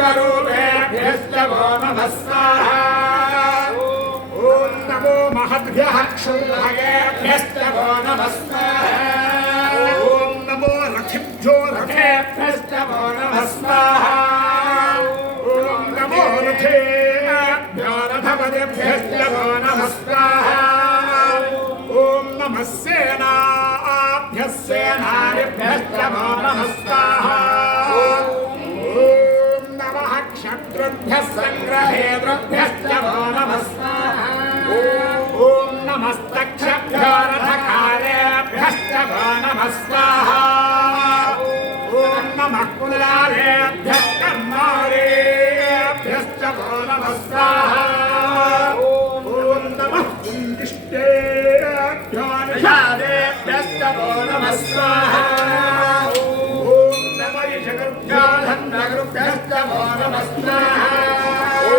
विश्वरूपेभ्यश्च वो नमः स्वाहा ॐ नमो महद्भ्यः क्षुल्लकेभ्यश्च वो नमः स्वाहा ॐ नमो रथिभ्यो रथेभ्यश्च वो नमः स्वाहा ॐ नमो रथेभ्यो रथपतिभ्यश्च वो नमः स्वाहा ॐ नमः सेनाभ्यः सेनानिभ्यश्च वो नमः स्वाहा ॐ नमः क्षत्रुभ्यः सङ्ग्रहेतृभ्यश्च वो नमः स्वाहा ॐ नमस्तक्षभ्यो रथकारेभ्यश्च वो नमः स्वाहा ॐ नमः कुलालेभ्यः कर्मारेभ्यश्च वो नमः स्वाहा ॐ नमः कुण्डिष्टेभ्यो निषादेभ्यश्च वो नमः स्वाहा ॐ नमः यशकृभ्यो धन्वकृभ्यश्च वो नमः स्वाहा ॐ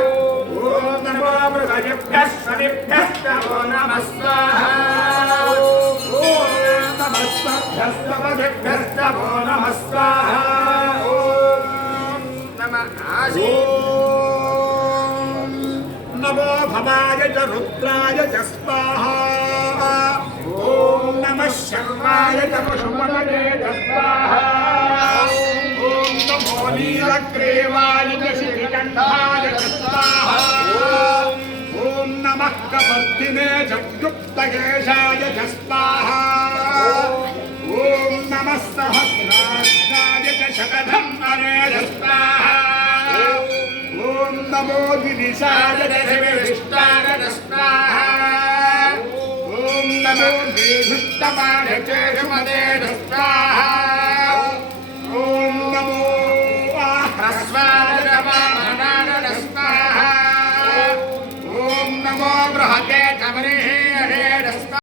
नमो मृगजभ्यः शनिभ्यश्च वो नमः स्वाहा ॐ नमः स्वभ्यस्तपतिभ्यश्च वो नमः स्वाहा ॐ नमः नमो भवाय च रुद्राय च स्वाहा ॐ नमः शर्वाय च पशुपतये च स्वाहा ॐ नमो नीलग्रीवाय च शिखिकण्ठाय च स्वाहा ॐ नमः कपर्दिने च युक्तकेशाय च स्वाहा ॐ नमः सहस्राक्षाय च शतधम्मने च स्वाहा ॐ नमो गिरिशाय विशिष्टाय स्वाहा ॐ नमो निर्दिष्टमाय चेषुमदे स्वाहा ॐ नमो ह्रस्वाय वामनाय स्वाहा ॐ नमो बृहते च